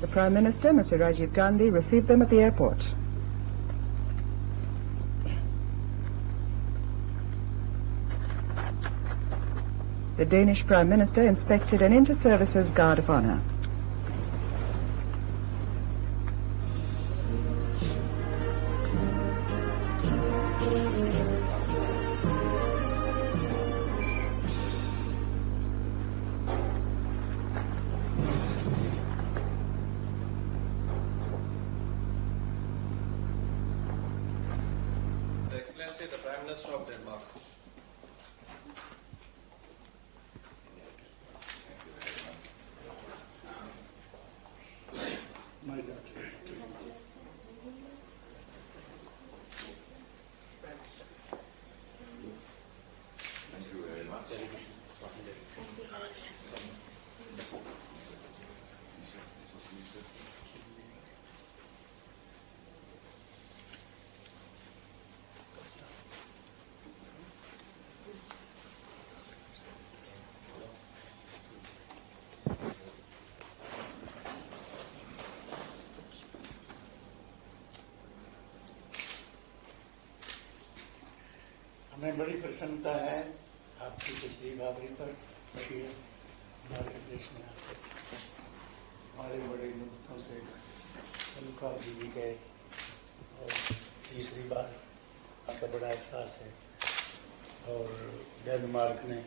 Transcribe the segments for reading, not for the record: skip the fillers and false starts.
The Prime Minister, Mr. Rajiv Gandhi, received them at the airport. The Danish Prime Minister inspected an inter-services guard of honor. Excellency, the Prime Minister of Denmark. My daughter. Thank you very much. हमें बड़ी प्रसन्नता है आपकी तशरीफ आवरी पर हमारे देश में आकर हमारे बड़े नुक्तों से उनका भी गए और तीसरी बार आपका बड़ा एहसास है और डेनमार्क ने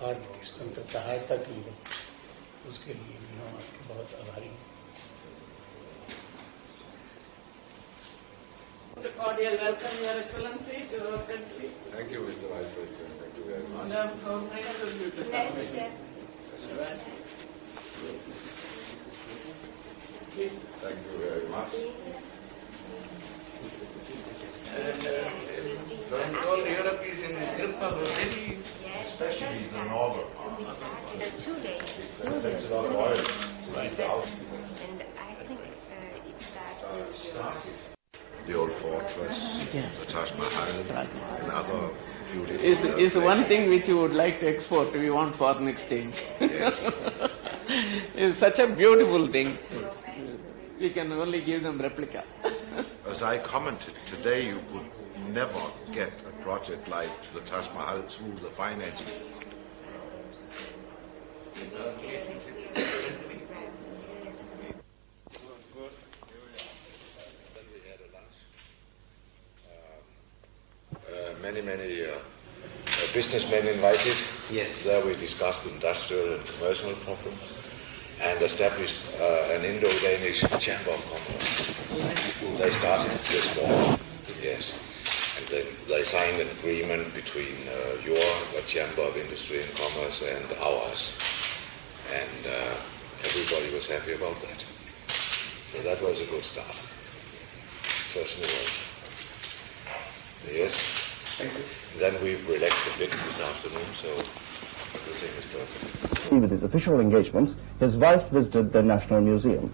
भारत की स्वतंत्रता सहायता की है उसके लिए भी हम आपके बहुत आभारी हैं। A cordial welcome, Your Excellency, to our country. Thank you, Mr. Vice President. Thank you very much. Madam, how nice of you to come. Please. Thank you very much. And from all Europe is in grip of a very Especially the northern part. The 2 days. It takes a lot of oil to keep the altitude. And I think it's that The old fortress, Yes. the Taj Mahal, and other beautiful is one places. thing which you would like to export. We want foreign exchange. Yes. It's such a beautiful thing. We can only give them replica. As I commented today, you could never get a project like the Taj Mahal through the financing. Many businessmen invited. Yes. There we discussed industrial and commercial problems and established an Indo-Danish Chamber of Commerce. They started this morning, yes. And then they signed an agreement between your Chamber of Industry and Commerce and ours. And everybody was happy about that. So that was a good start. Certainly was. Yes. Then we've relaxed a bit this afternoon, so everything is perfect. With his official engagements, his wife visited the National Museum.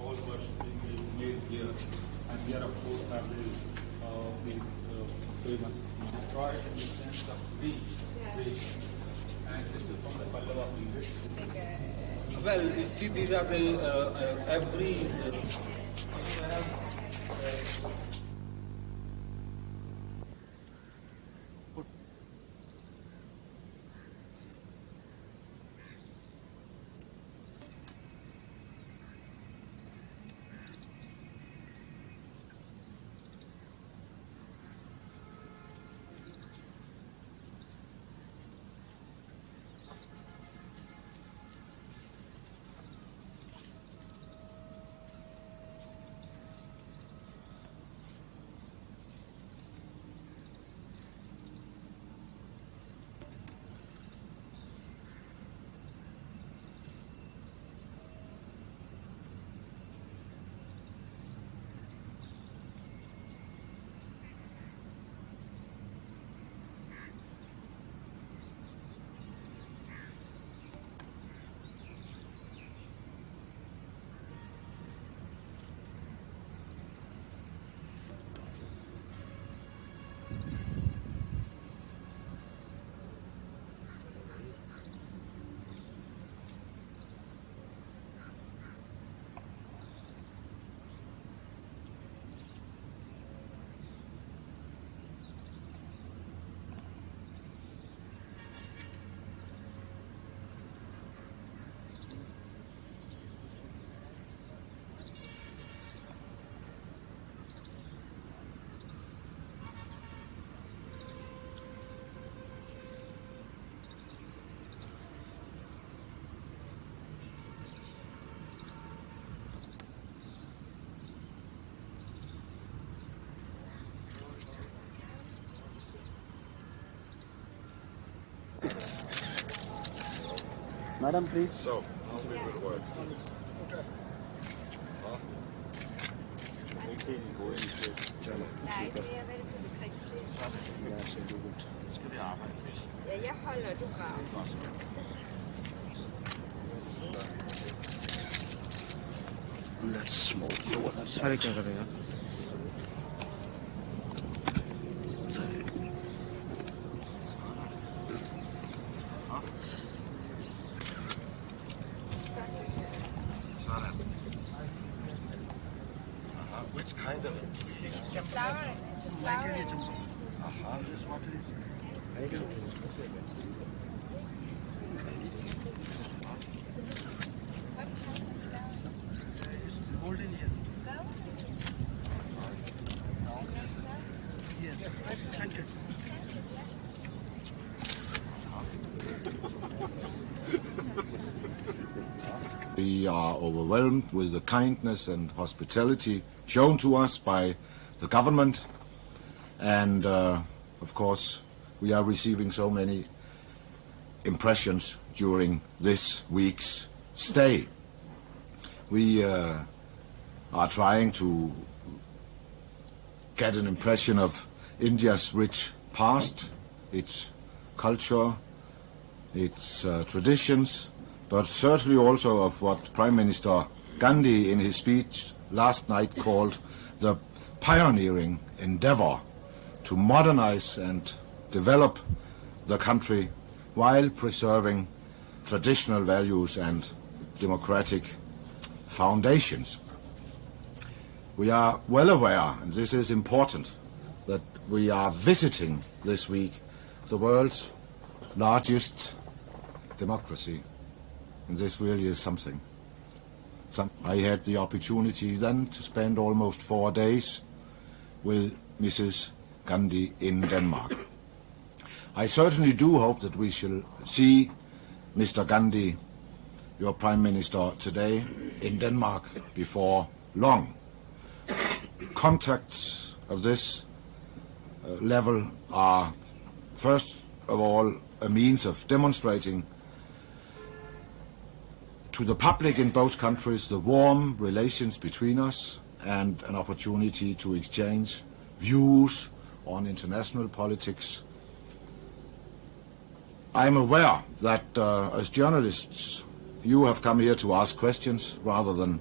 All worship being made here, and here of course are these famous destroyed in the sense of creation. And this is from the Pallava period. Well, you see, these are the every. Madam, please. So, how we will work. Der er ikke mere, hvad det kan vi kritisere. Ja, jeg holder, du graver. Which kind of Flower. We are overwhelmed with the kindness and hospitality shown to us by the government, and of course we are receiving so many impressions during this week's stay. We are trying to get an impression of India's rich past, its culture, its traditions, but certainly also of what Prime Minister Gandhi in his speech last night called the pioneering endeavor to modernize and develop the country while preserving traditional values and democratic foundations. We are well aware, and this is important, that we are visiting this week the world's largest democracy. And this really is something. I had the opportunity then to spend almost 4 days with Mrs. Gandhi in Denmark. I certainly do hope that we shall see Mr. Gandhi, your Prime Minister, today in Denmark before long. Contacts of this level are, first of all, a means of demonstrating to the public in both countries the warm relations between us and an opportunity to exchange views on international politics. I'm aware that as journalists you have come here to ask questions rather than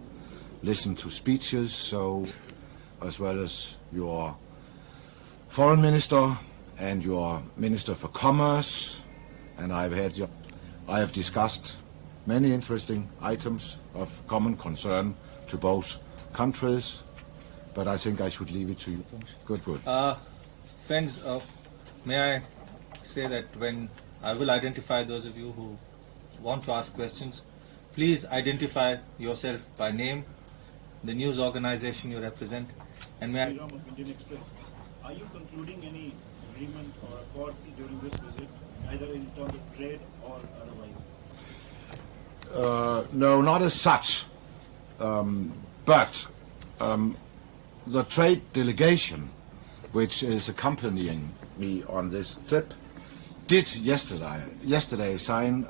listen to speeches, so as well as your foreign minister and your minister for commerce, and I have discussed many interesting items of common concern to both countries, but I think I should leave it to you. Good. Friends, may I say that when I will identify those of you who want to ask questions, please identify yourself by name, the news organization you represent, and may I... Of Indian Express. Are you concluding any agreement or accord during this visit, either in terms of trade or otherwise? No, not as such, but the trade delegation, which is accompanying me on this trip, did yesterday sign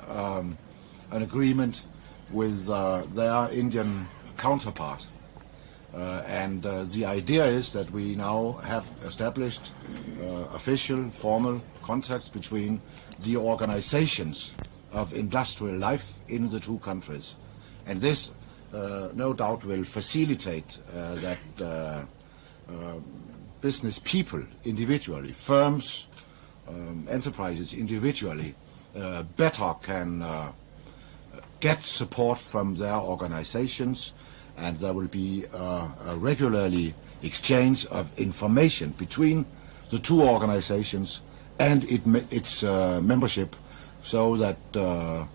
an agreement with their Indian counterpart. And the idea is that we now have established official, formal contacts between the organizations of industrial life in the two countries. And this, no doubt, will facilitate that business people individually, firms, enterprises individually, better can get support from their organizations, and there will be a regularly exchange of information between the two organizations and its membership, so that there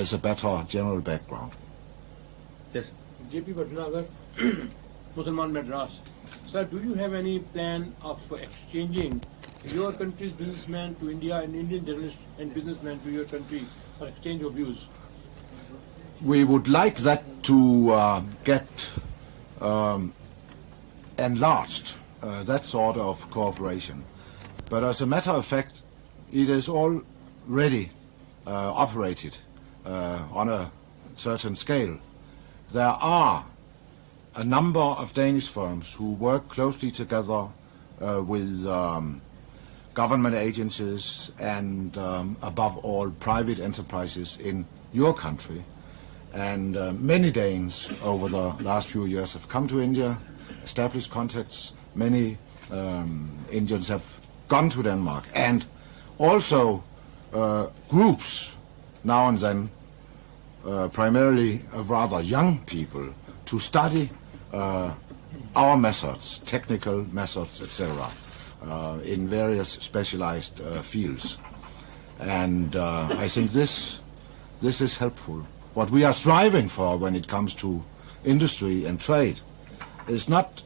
is a better general background. Yes. JP Bhatnagar, Mussalman Madras. Sir, do you have any plan of exchanging your country's businessmen to India and Indian journalists and businessmen to your country for exchange of views? We would like that to get enlarged, that sort of cooperation. But as a matter of fact, it is already operated on a certain scale. There are a number of Danish firms who work closely together with government agencies and above all private enterprises in your country. And many Danes over the last few years have come to India, established contacts. Many Indians have gone to Denmark, and also groups now and then, primarily of rather young people, to study our methods, technical methods, etc., in various specialized fields. And I think this is helpful. What we are striving for when it comes to industry and trade is not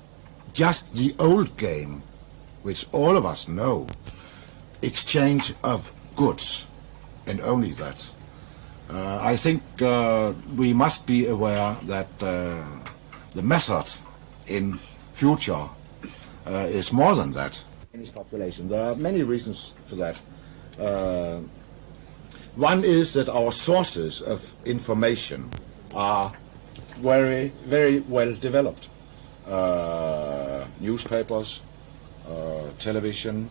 just the old game, which all of us know, exchange of goods, and only that. I think we must be aware that the method in future is more than that. In this population, there are many reasons for that. One is that our sources of information are very, very well developed. Newspapers, television,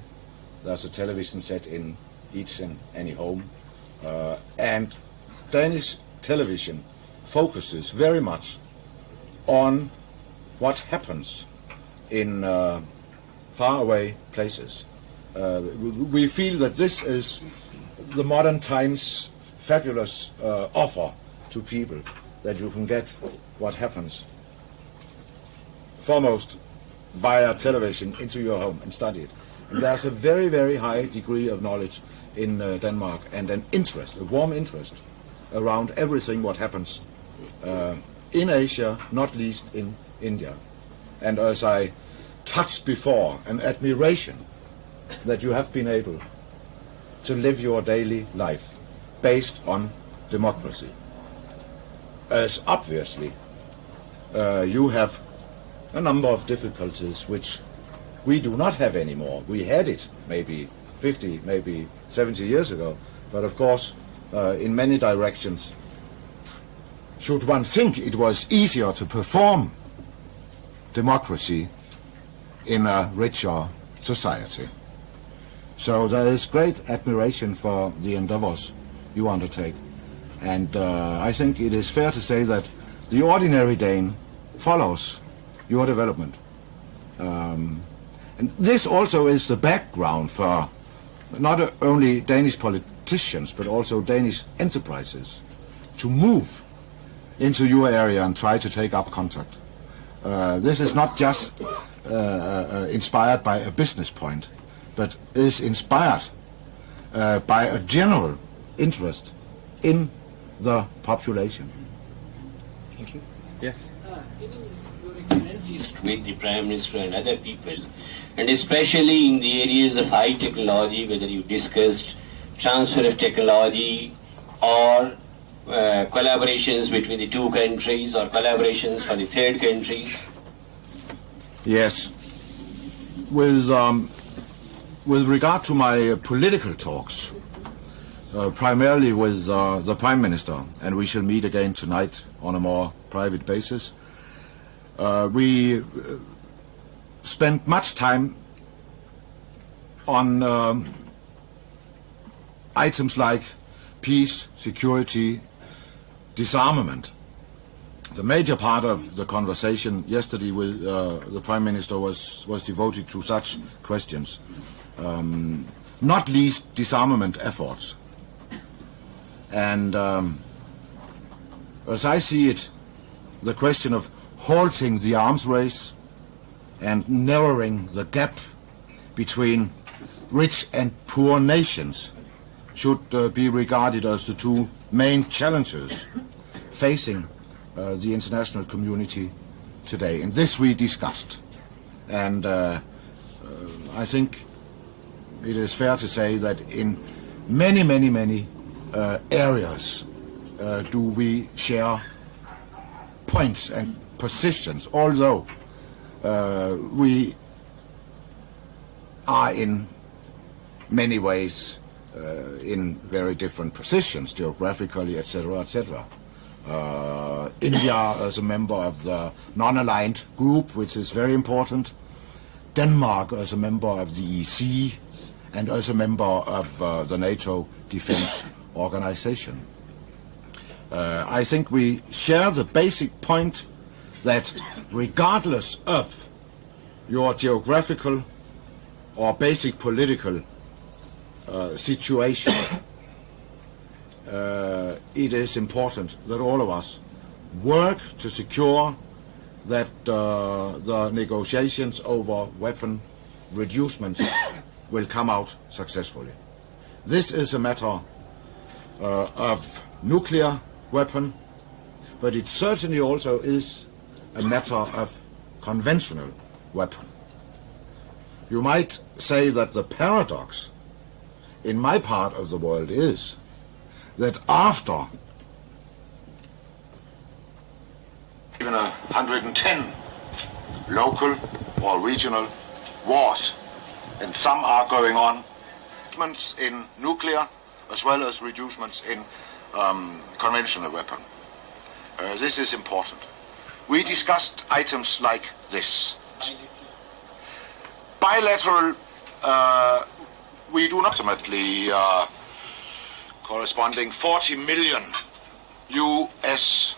there's a television set in each and any home, and Danish television focuses very much on what happens in faraway places. We feel that this is the modern times fabulous offer to people, that you can get what happens foremost via television into your home and study it. And there's a very, very high degree of knowledge in Denmark, and an interest, a warm interest around everything what happens in Asia, not least in India. And as I touched before, an admiration that you have been able to live your daily life based on democracy. As obviously you have a number of difficulties which we do not have anymore. We had it maybe 50, maybe 70 years ago, but of course in many directions, should one think it was easier to perform democracy in a richer society. So there is great admiration for the endeavors you undertake. And I think it is fair to say that the ordinary Dane follows your development. And this also is the background for not only Danish politicians, but also Danish enterprises to move into your area and try to take up contact. This is not just inspired by a business point, but is inspired by a general interest in the population. Thank you. Yes. Your Excellencies with the Prime Minister and other people, and especially in the areas of high technology, whether you discussed transfer of technology or collaborations between the two countries or collaborations for the third countries? Yes. With regard to my political talks, primarily with the Prime Minister, and we shall meet again tonight on a more private basis, we spent much time on items like peace, security, disarmament. The major part of the conversation yesterday with the Prime Minister was devoted to such questions, not least disarmament efforts. And as I see it, the question of halting the arms race and narrowing the gap between rich and poor nations should be regarded as the two main challenges facing the international community today. And this we discussed. And I think it is fair to say that in many, many, many areas do we share points and positions, although we are in many ways in very different positions, geographically, etc., etc. India as a member of the non-aligned group, which is very important. Denmark as a member of the EC, and as a member of the NATO Defense Organization. I think we share the basic point that regardless of your geographical or basic political situation, it is important that all of us work to secure that the negotiations over weapon reducements will come out successfully. This is a matter of nuclear weapon, but it certainly also is a matter of conventional weapon. You might say that the paradox in my part of the world is that after even 110 local or regional wars, and some are going on, in nuclear as well as reducements in conventional weapon. This is important. We discussed items like this. Bilateral, we do not ultimately corresponding 40 million US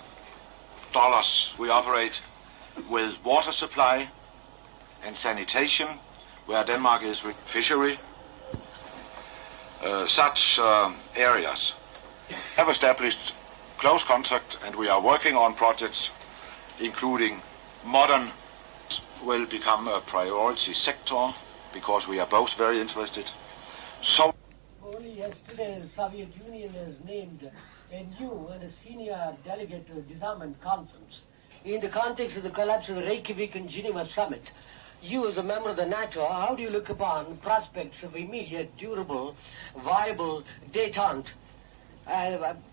dollars. We operate with water supply and sanitation, where Denmark is with fishery. Such areas have established close contact, and we are working on projects including modern will become a priority sector because we are both very interested. So only yesterday the Soviet Union has named a new and a senior delegate to the disarmament conference in the context of the collapse of the Reykjavik and Geneva summit. You as a member of the NATO, how do you look upon prospects of immediate, durable, viable détente,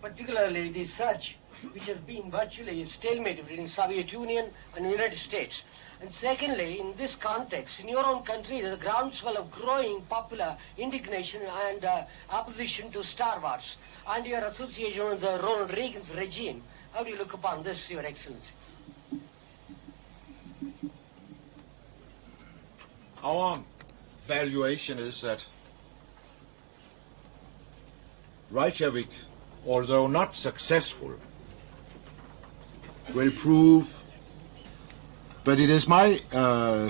particularly the surge which has been virtually a stalemate between the Soviet Union and the United States? And secondly, in this context, in your own country, there's a groundswell of growing popular indignation and opposition to Star Wars and your association with Ronald Reagan's regime. How do you look upon this, Your Excellency? Our valuation is that Reykjavik, although not successful, will prove, but it is my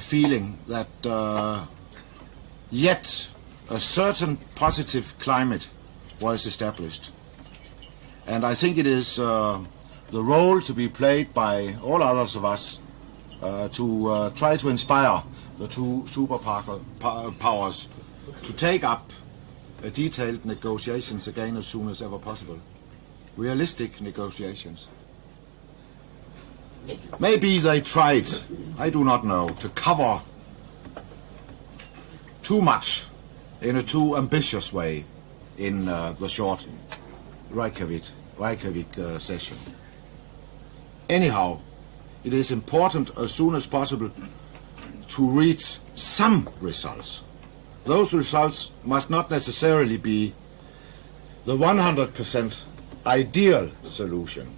feeling that yet a certain positive climate was established. And I think it is the role to be played by all others of us to try to inspire the two superpowers to take up detailed negotiations again as soon as ever possible. Realistic negotiations. Maybe they tried, I do not know, to cover too much in a too ambitious way in the short Reykjavik session. Anyhow, it is important as soon as possible to reach some results. Those results must not necessarily be the 100% ideal solution.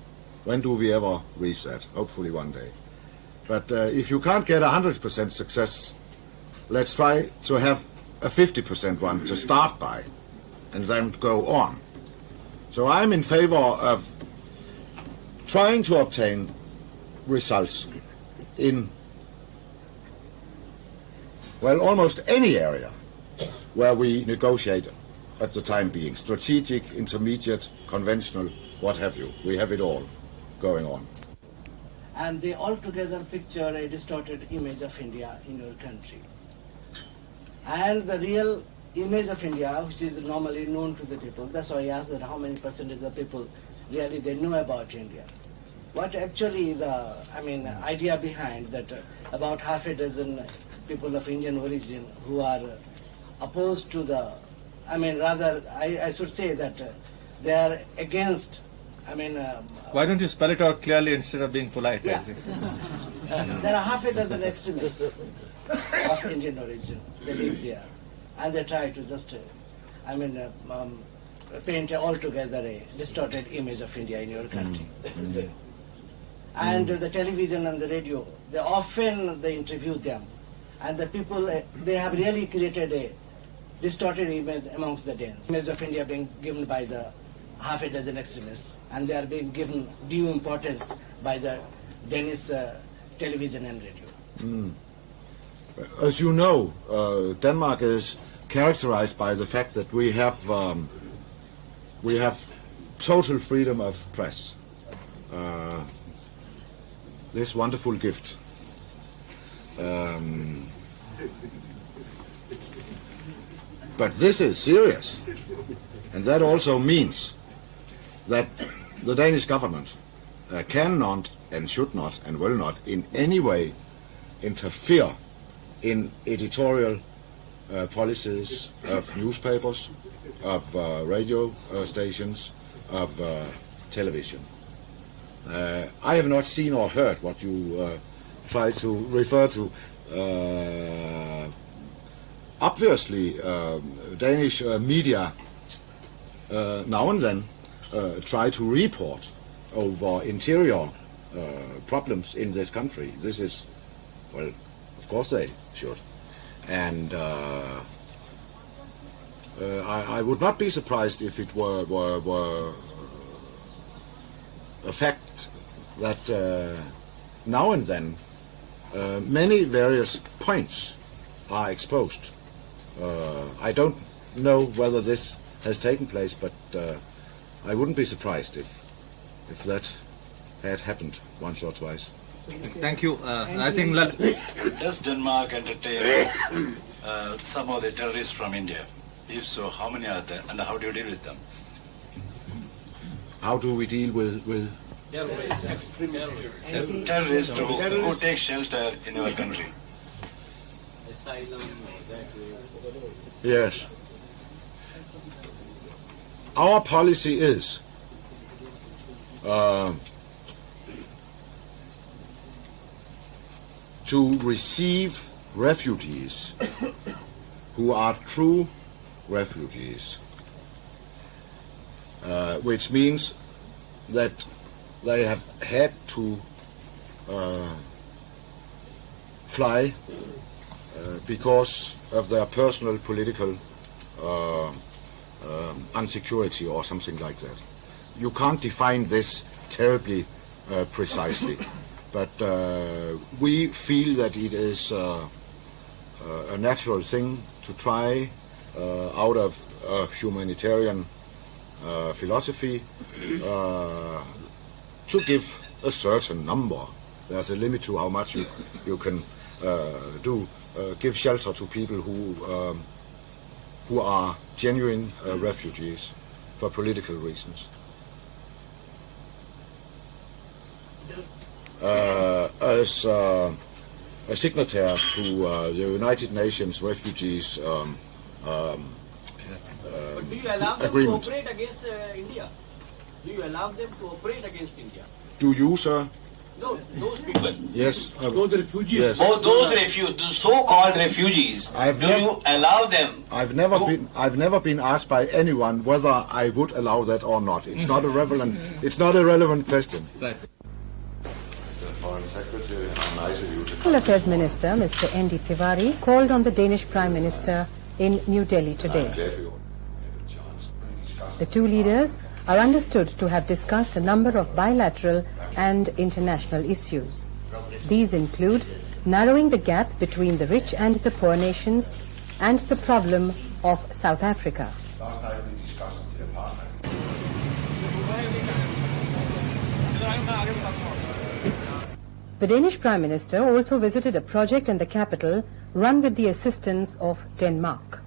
When do we ever reach that? Hopefully one day. But if you can't get 100% success, let's try to have a 50% one to start by and then go on. So I'm in favor of trying to obtain results in, well, almost any area where we negotiate at the time being. Strategic, intermediate, conventional, what have you. We have it all going on. And they altogether picture a distorted image of India in your country. And the real image of India, which is normally known to the people, that's why I asked that how many percentage of the people really they know about India. What actually the, idea behind that about half a dozen people of Indian origin who are opposed to the, I should say that they are against, why don't you spell it out clearly instead of being polite? Yeah. There are half a dozen extremists of Indian origin. They live there. And they try to just paint altogether a distorted image of India in your country. And the television and the radio, they often interview them, and the people, they have really created a distorted image amongst the Danes. Image of India being given by the half a dozen extremists, and they are being given due importance by the Danish television and radio. As you know, Denmark is characterized by the fact that we have total freedom of press. This wonderful gift. But this is serious, and that also means that the Danish government cannot and should not and will not in any way interfere in editorial policies of newspapers, of radio stations, of television. I have not seen or heard what you try to refer to. Obviously, Danish media now and then try to report over interior problems in this country. This is, well, of course they should. And I would not be surprised if it were a fact that now and then many various points are exposed. I don't know whether this has taken place, but I wouldn't be surprised if that had happened once or twice. Thank you. I think does Denmark entertain some of the terrorists from India? If so, how many are there, and how do you deal with them? How do we deal with terrorists who take shelter in our country? Yes. Our policy is to receive refugees who are true refugees, which means that they have had to fly because of their personal political insecurity or something like that. You can't define this terribly precisely, but we feel that it is a natural thing to try out of humanitarian philosophy to give a certain number. There's a limit to how much you can do. Give shelter to people who are genuine refugees for political reasons. As a signatory to the United Nations Refugees But do you allow them agreement. to operate against India? Do you allow them to operate against India? Do you, sir? No, those people. Yes. Those refugees. Yes. Oh, those so-called refugees. You allow them? I've never been asked by anyone whether I would allow that or not. It's not a relevant. It's not a relevant question. Right. Foreign Affairs Minister Mr. N.D. Tiwari called on the Danish Prime Minister in New Delhi today. The two leaders are understood to have discussed a number of bilateral and international issues. These include narrowing the gap between the rich and the poor nations and the problem of South Africa. The Danish Prime Minister also visited a project in the capital run with the assistance of Denmark.